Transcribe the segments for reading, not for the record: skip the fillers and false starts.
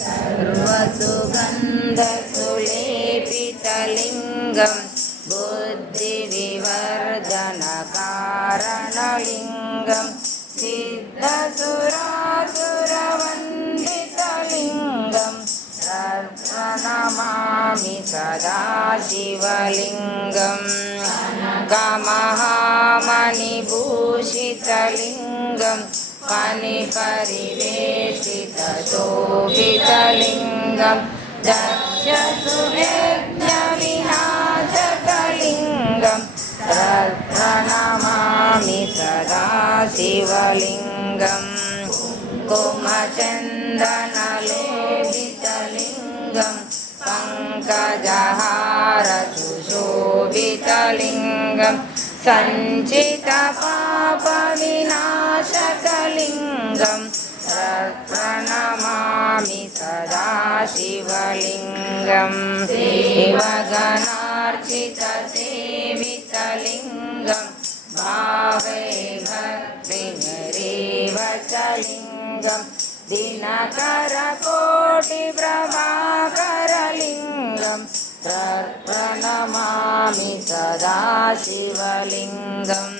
सर्वसुगन्धसुलेपितलिङ्गं बुद्धिविवर्धनकारणलिङ्गं सिद्धसुरासुरवन्दितलिङ्गं प्रणमामि सदा शिवलिङ्गं कमहामणिभूषितलिङ्गं फणिपरिवेशितशोभितलिङ्गं दक्षसुयज्ञविनाशकलिङ्गं प्रणमामि सदा शिवलिङ्गं कुमचन्दनलेपितलिङ्गं पङ्कजहारसुशोभितलिङ्गं सञ्चितपापविनाशकलिङ्गं प्रणमामि सदा शिवलिङ्गं शिवगणार्चितसेवितलिङ्गं भावे भक्तिमेव च लिङ्गं दिनकरकोटिप्रभाकरलिङ्गं प्रणमामि सदा शिवलिङ्गं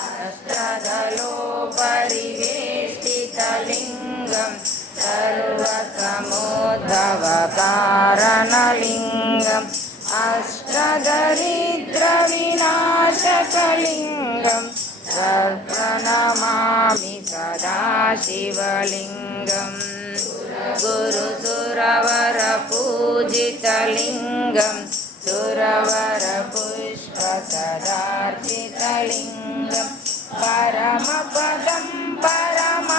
अष्टदलोपरिवेष्टितलिङ्गं सर्वसमुद्भवकारणलिङ्गम् अष्टदरिद्रविनाशकलिङ्गं प्रणमामि सदा शिवलिङ्गं गुरुसुरवरपूजितलिङ्गं सुरवरपुष्पसदार्चितलिङ्गं परमपदं परमात्मकलिङ्गं